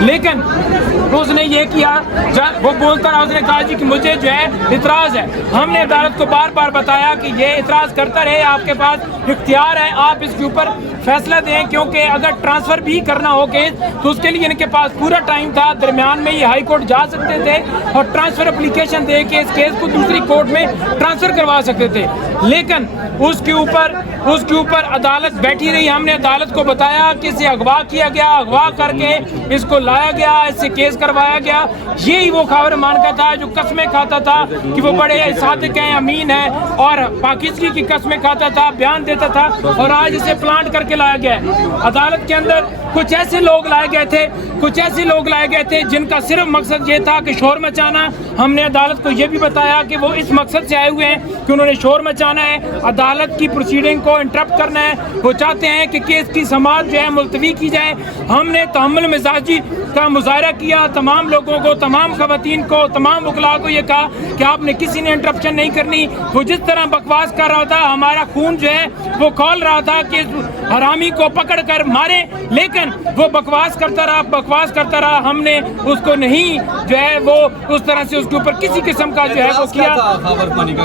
لیکن اس نے یہ کیا، وہ بولتا رہا، اس نے کہا جی کہ مجھے جو ہے اعتراض ہے. ہم نے عدالت کو بار بار بتایا کہ یہ اعتراض کرتا رہے، آپ کے پاس اختیار ہے، آپ اس کے اوپر فیصلہ دیں، کیونکہ اگر ٹرانسفر بھی کرنا ہو کیس تو اس کے لیے ان کے پاس پورا ٹائم تھا. درمیان میں یہ ہائی کورٹ جا سکتے تھے اور ٹرانسفر اپلیکیشن دے کے اس کیس کو دوسری کورٹ میں ٹرانسفر کروا سکتے تھے. لیکن اس کے اوپر عدالت بیٹھی رہی. ہم نے عدالت کو بتایا کہ اسے اغوا کیا گیا، اغوا کر کے اس کو لایا گیا، اس سے کیس کروایا گیا. یہی وہ خاور مان کا تھا جو قسمیں کھاتا تھا کہ وہ بڑے صادق ہیں، امین ہیں، اور پاکیزگی کی قسمیں کھاتا تھا، بیان دیتا تھا، اور آج اسے پلانٹ کر کے لایا گیا ہے. عدالت کے اندر کچھ ایسے لوگ لائے گئے تھے جن کا صرف مقصد یہ تھا کہ شور مچانا. ہم نے عدالت کو یہ بھی بتایا کہ وہ اس مقصد سے آئے ہوئے ہیں کہ انہوں نے شور مچانا ہے، عدالت کی پروسیڈنگ کو انٹرپٹ کرنا ہے. وہ چاہتے ہیں کہ کیس کی سماعت جو ہے ملتوی کی جائے. ہم نے تحمل مزاجی کا مظاہرہ کیا، تمام لوگوں کو، تمام خواتین کو، تمام وکلاء کو یہ کہا کہ آپ نے کسی نے انٹرپشن نہیں کرنی. وہ جس طرح بکواس کر رہا تھا، ہمارا خون جو ہے وہ کھول رہا تھا کہ حرامی کو پکڑ کر مارے، لیکن وہ بکواس کرتا رہا. ہم نے اس کو نہیں جو ہے وہ اس طرح سے اس کے اوپر کسی قسم کا جو ہے وہ کیا.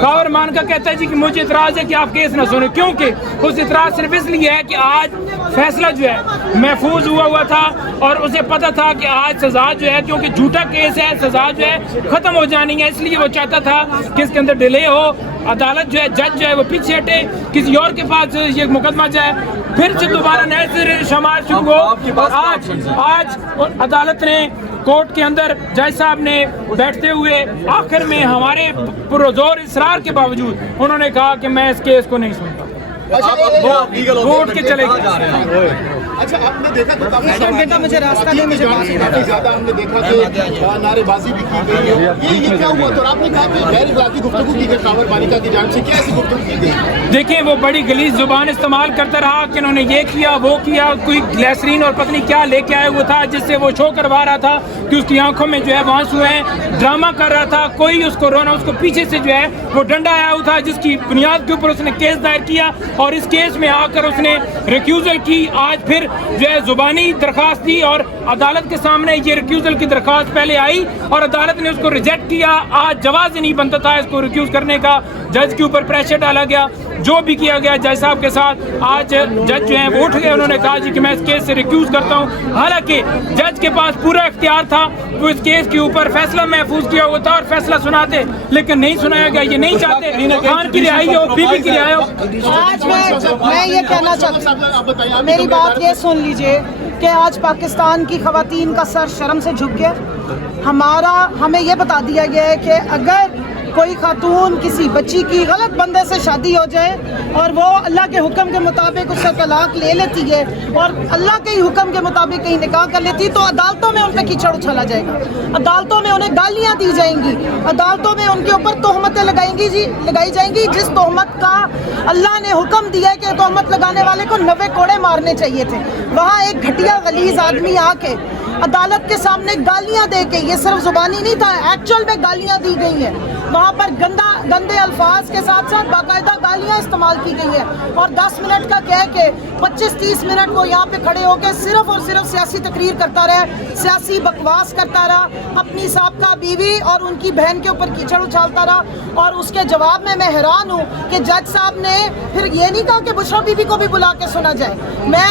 خاور مان کا کہتا ہے جی کہ مجھے اعتراض ہے کہ آپ کیس نہ سنیں، کیونکہ اس اعتراض صرف اس لیے ہے کہ آج فیصلہ جو ہے محفوظ ہوا تھا اور اسے پتہ تھا کہ آج سزا جو ہے، کیونکہ جھوٹا کیس ہے، سزا جو ہے ختم ہو جانی ہے، اس لیے وہ چاہتا تھا کہ اس کے اندر ڈیلے ہو. عدالت جو ہے، جج جو ہے وہ پیچھے ہٹے، کسی اور کے پاس یہ مقدمہ جائے، پھر سے دوبارہ نئے سے شمار شروع ہو. آج عدالت نے کورٹ کے اندر جج صاحب نے بیٹھتے ہوئے آخر میں ہمارے پرزور اصرار کے باوجود انہوں نے کہا کہ میں اس کیس کو نہیں سنتا، کورٹ کے چلے گئے. اچھا، آپ نے دیکھا تو کافی زیادہ ہم نے دیکھا کہ نعرے بازی بھی کی گئی ہے. یہ کیا ہوا تھا؟ اور آپ نے کہا کہ غیر اخلاقی گفتگو کی گئی خاور مانیکا کی جانب سے، کیا ایسی گفتگو کی گئی؟ دیکھیں، وہ بڑی غلیظ زبان استعمال کرتا رہا کہ انہوں نے یہ کیا، وہ کیا، کوئی گلیسرین اور پتہ نہیں کیا لے کے آیا ہوا تھا جس سے وہ شو کروا رہا تھا کہ اس کی آنکھوں میں جو ہے وہ آنسو ہیں، ڈرامہ کر رہا تھا. کوئی اس کو رونا، اس کو پیچھے سے جو ہے وہ ڈنڈا آیا ہوا تھا جس کی بنیاد کے اوپر اس نے کیس دائر کیا، اور اس کیس میں آ کر اس نے ریکیوزل کی. آج پھر جو ہے زبانی درخواست دی اور عدالت کے سامنے یہ ریکیوزل کی درخواست پہلے آئی اور عدالت نے اس کو ریجیکٹ کیا. آج جواز ہی نہیں بنتا تھا اس کو ریکیوز کرنے کا. جج کے اوپر پریشر ڈالا گیا، جو بھی کیا گیا جج صاحب کے ساتھ. آج جج جو ہیں وہ اٹھ گئے، انہوں نے کہا جی کہ میں اس کیس سے ریکیوز کرتا ہوں. حالانکہ جج کے پاس پورا اختیار تھا، وہ اس کیس کے اوپر فیصلہ محفوظ کیا ہوا تھا اور فیصلہ سناتے، لیکن نہیں سنایا گیا. یہ نہیں چاہتے خان کی رہائی ہو، بی بی کی رہائی ہو. آج میں یہ کہنا چاہتی ہوں، میری بات یہ سن لیجئے کہ آج پاکستان کی خواتین کا سر شرم سے جھک گیا. ہمیں یہ بتا دیا گیا ہے کہ اگر کوئی خاتون کسی بچی کی غلط بندے سے شادی ہو جائے اور وہ اللہ کے حکم کے مطابق اس سے طلاق لے لیتی ہے اور اللہ کے ہی حکم کے مطابق کہیں نکاح کر لیتی، تو عدالتوں میں ان پہ کیچڑ اچھالا جائے گا، عدالتوں میں انہیں گالیاں دی جائیں گی، عدالتوں میں ان کے اوپر تہمتیں لگائی جائیں گی جس تہمت کا اللہ نے حکم دیا ہے کہ تہمت لگانے والے کو 90 کوڑے مارنے چاہیے تھے. وہاں ایک گھٹیا غلیظ آدمی آ کے عدالت کے سامنے گالیاں دے کے، یہ صرف زبانی نہیں تھا، ایکچوئل میں گالیاں دی گئی ہیں. وہاں پر گندے الفاظ کے ساتھ ساتھ باقاعدہ گالیاں استعمال کی گئی ہیں، اور 10 منٹ کا کہہ کے 25-30 منٹ وہ یہاں پہ کھڑے ہو کے صرف اور صرف سیاسی تقریر کرتا رہا، سیاسی بکواس کرتا رہا، اپنی سابقہ بیوی اور ان کی بہن کے اوپر کیچڑ اچھالتا رہا. اور اس کے جواب میں حیران ہوں کہ جج صاحب نے پھر یہ نہیں کہا کہ بشرا بی بی کو بھی بلا کے سنا جائے.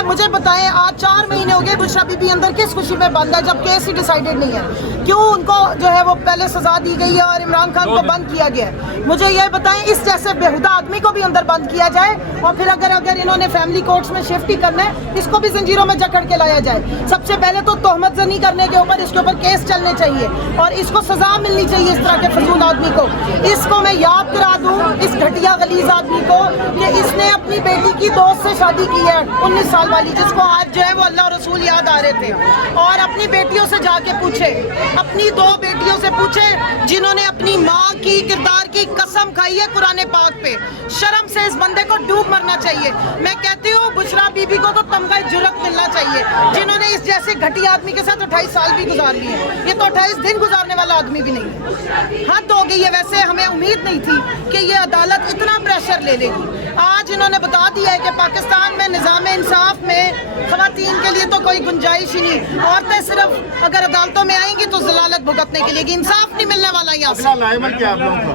مجھے بتائیں، آج 4 مہینے ہو گئے بشرا بی بی اندر کس خوشی میں بند ہے جب کیس ہی ڈیسائیڈڈ نہیں ہے؟ کیوں ان کو جو ہے وہ پہلے سزا دی گئی ہے اور عمران خان کو بند کیا گیا ہے؟ مجھے یہ بتائیں، اس جیسے بےہودہ آدمی کو بھی اندر بند کیا جائے اور پھر اگر انہوں نے فیملی کورٹس میں شفٹ ہی کرنا ہے، اس کو بھی زنجیروں میں جکڑ کے لایا جائے. سب سے پہلے تو تہمت زنی کرنے کے اوپر اس کے اوپر کیس چلنے چاہیے اور اس کو سزا ملنی چاہیے. اس طرح کے فضول آدمی کو، اس کو میں یاد کرا دوں، اس گھٹیا غلیظ آدمی کو، کہ اس نے اپنی بیٹی کی دوست سے شادی کی ہے 19 سال والی، جس کو آج جو ہے وہ اللہ اور رسول یاد آ رہے تھے. اور اپنی بیٹیوں سے جا کے پوچھے، اپنی 2 بیٹیوں سے پوچھے جنہوں نے اپنی ماں की किरदार की कसम खाई है कुरान पाक पे। शर्म से इस बंदे को डूब मरना चाहिए। मैं कहती हूँ बुशरा बीबी को तो तमगा जुर्रत मिलना चाहिए, जिन्होंने इस जैसे घटिया आदमी के साथ 28 साल भी गुजार लिए। ये तो 28 दिन गुजारने वाला आदमी भी नहीं है। हद हो गई है। वैसे हमें उम्मीद नहीं थी कि ये अदालत इतना प्रेशर ले लेगी। आज इन्होंने बता दिया है कि पाकिस्तान में निज़ाम इंसाफ में ख़वातीन के लिए तो कोई गुंजाइश ही नहीं। औरतें सिर्फ अगर अदालतों में आएंगी तो ज़लालत भुगतने के लिए, इंसाफ नहीं मिलने वाला यहाँ से। अगला लाएमल क्या आप लोगों का?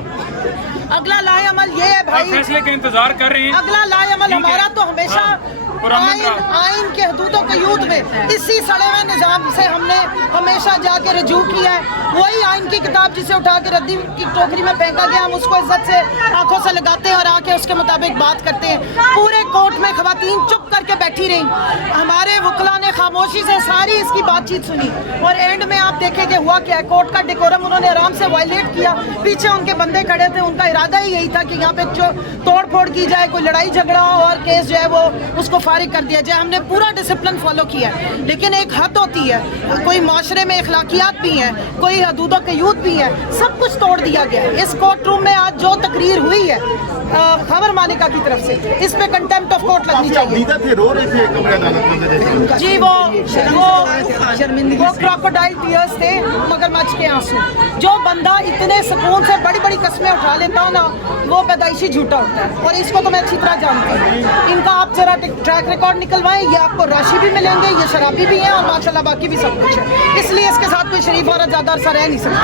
अगला लाएमल ये है भाई, फैसले का इंतजार कर रहे हैं। अगला लाएमल हमारा तो हमेशा आइन के हदूदों के युद्ध में इसी सड़े हुए निज़ाम से हमने हमेशा जाके रजू किया है। वही आइन की किताब जिसे उठा के रद्दी की टोकरी में फेंका गया, हम उसको इज्जत से आंखों से लगाते हैं और आके उसके मुताबिक बात करते हैं। पूरे कोर्ट में खवातीन चुप करके बैठी रही। हमारे वकला ने खामोशी से सारी इसकी बातचीत सुनी और एंड में आप देखें कि हुआ क्या है। कोर्ट का डेकोरम उन्होंने आराम से वायलेट किया। पीछे उनके बंदे खड़े थे, उनका इरादा ही यही था कि यहाँ पे जो तोड़ फोड़ की जाए, कोई लड़ाई झगड़ा और केस जो है वो उसको फारिग कर दिया जाए। हमने पूरा डिसिप्लिन फॉलो किया है, लेकिन एक हद होती है। कोई माशरे में अखलाकियात भी हैं, कोई हदूदों के यूथ भी है, सब कुछ तोड़ दिया गया है। इस कोर्ट रूम में आज जो तकरीर हुई है खबर मानिका की तरफ से, इस पे कंटेम्प्ट ऑफ कोर्ट लगनी चाहिए। थे, रो रहे थे कमरे अदालत में जी, वो क्रोकोडाइल टीयर्स थे, मगरमच्छ के आंसू। जो बंदा इतने सुकून से बड़ी बड़ी कस्में उठा लेता ना, वो पैदाइशी झूठा होता है। और इसको तो मैं अच्छी तरह जानती हूँ। इनका आप जरा ट्रैक रिकॉर्ड निकलवाएं, ये आपको राशि भी मिलेंगे, ये शराबी भी हैं और माशाल्लाह बाकी भी सब कुछ है। इसलिए इसके साथ कोई शरीफ औरत ज़्यादा अरसा रह नहीं सकती।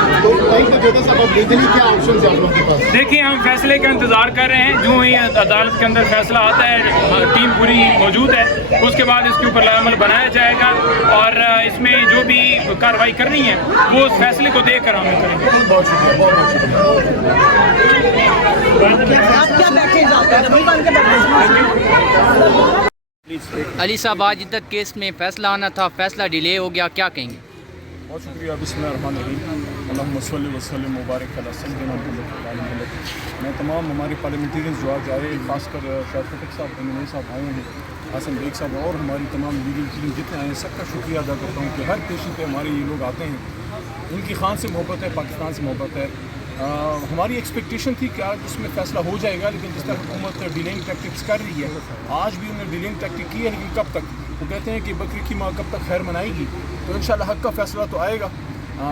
देखिए, हम फैसले का इंतजार कर रहे हैं। जो ही अदालत के अंदर फैसला आता है, टीम पूरी मौजूद है, उसके बाद इसके ऊपर लाएमल बनाया जाएगा और इसमें जो भी कार्रवाई करनी है वो उस फैसले को देखकर हम करेंगे। बहुत शुक्रिया, बहुत शुक्रिया। अली साहब, आज तक केस में फैसला आना था, फैसला डिले हो गया, क्या कहेंगे? बहुत शुक्रिया। बिस्मिल्लाहिर्रहमानिर्रहीम, अल्लाहुम्मा सल्लि व सल्लिम मुबारक अला सय्यिदिना मुहम्मद। मैं तमाम हमारे पार्लियामेंटेरियंस जो आज आए, खासकर शाह फतक साहब, एमएनए साहब आए हैं, हसन बेग साहब और हमारी तमाम लीगल टीम जितने आए हैं, सबका शुक्रिया अदा करता हूँ कि हर पेशी पे हमारे ये लोग आते हैं। उनकी खान से मोहब्बत है, पाकिस्तान से मोहब्बत है। हमारी एक्सपेक्टेशन थी कि आज उसमें फ़ैसला हो जाएगा, लेकिन जिस तरह हुकूमत डिलेइंग टैक्टिक्स कर रही है, आज भी उन्होंने डिलेइंग टैक्टिक की है, लेकिन कब तक? वो कहते हैं कि बकरी की माँ कब तक खैर मनाएगी, तो इंशाल्लाह हक़ का फ़ैसला तो आएगा।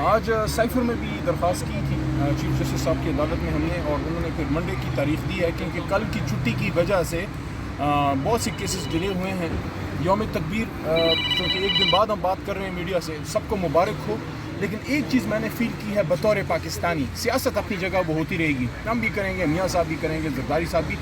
आज साइफर में भी दरख्वास्त की थी चीफ जस्टिस साहब की अदालत में हमने, और उन्होंने फिर मंडे की तारीख दी है, क्योंकि कल की छुट्टी की वजह से बहुत सी केसेस डिले हुए हैं। यौम तकबीर, क्योंकि एक दिन बाद हम बात कर रहे हैं मीडिया से, सबको मुबारक हो। लेकिन एक चीज़ मैंने फ़ील की है बतौर पाकिस्तानी, सियासत अपनी जगह वो होती रहेगी, हम भी करेंगे, मियाँ साहब भी करेंगे, जरदारी साहब भी,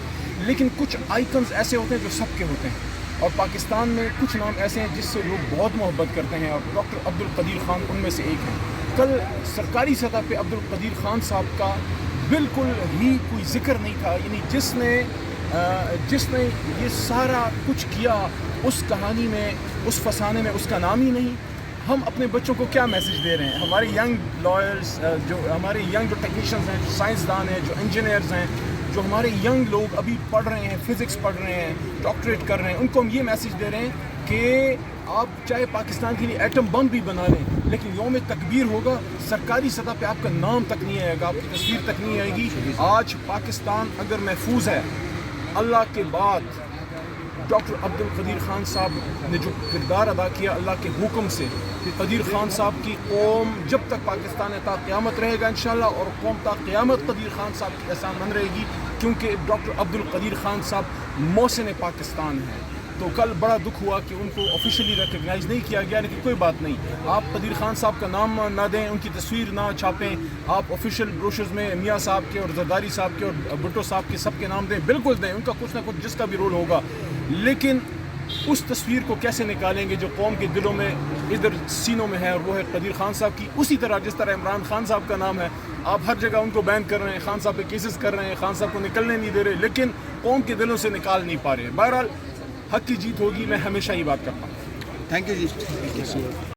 लेकिन कुछ आइकन्स ऐसे होते हैं जो सबके होते हैं, और पाकिस्तान में कुछ नाम ऐसे हैं जिससे लोग बहुत मोहब्बत करते हैं, और डॉक्टर अब्दुल कदीर खान उनमें से एक है। कल सरकारी सतह पे अब्दुल कदीर खान साहब का बिल्कुल ही कोई जिक्र नहीं था, यानी जिसने ये सारा कुछ किया, उस कहानी में, उस फसाने में उसका नाम ही नहीं। हम अपने बच्चों को क्या मैसेज दे रहे हैं? हमारे यंग लॉयर्स, जो हमारे यंग जो टेक्नीशियंस हैं, जो साइंसदान हैं, जो इंजीनियर्स हैं, जो हमारे यंग लोग अभी पढ़ रहे हैं, फिज़िक्स पढ़ रहे हैं, डॉक्टरेट कर रहे हैं, उनको हम ये मैसेज दे रहे हैं कि आप चाहे पाकिस्तान के लिए एटम बम भी बना लें, लेकिन यौम तकबीर होगा, सरकारी सतह पे आपका नाम तक नहीं आएगा, आपकी तस्वीर तक नहीं आएगी। आज पाकिस्तान अगर महफूज है, अल्लाह के बाद डॉक्टर अब्दुल कदीर खान साहब ने जो किरदार अदा किया अल्लाह के हुक्म से, कि कदीर खान साहब की कौम जब तक पाकिस्तान है ता क़यामत रहेगा इंशाल्लाह, और कौम ता क़यामत कदीर खान साहब की एहसान मंद रहेगी, क्योंकि डॉक्टर अब्दुल कदीर खान साहब मोहसिन पाकिस्तान है। तो कल बड़ा दुख हुआ कि उनको ऑफिशियली रिकग्नाइज़ नहीं किया गया, लेकिन कोई बात नहीं, आप कदीर खान साहब का नाम ना दें, उनकी तस्वीर ना छापें, आप ऑफिशियल ब्रोशर्स में मियाँ साहब के और जरदारी साहब के और भुट्टो साहब के सबके नाम दें, बिल्कुल दें, उनका कुछ ना कुछ जिसका भी रोल होगा, लेकिन उस तस्वीर को कैसे निकालेंगे जो कौम के दिलों में इधर सीनों में है, और वो है कदीर खान साहब की। उसी तरह जिस तरह इमरान खान साहब का नाम है, आप हर जगह उनको बैन कर रहे हैं, खान साहब पे केसेस कर रहे हैं, खान साहब को निकलने नहीं दे रहे, लेकिन कौम के दिलों से निकाल नहीं पा रहे। बहरहाल हक की जीत होगी, मैं हमेशा ही बात करता हूँ। Thank you ji.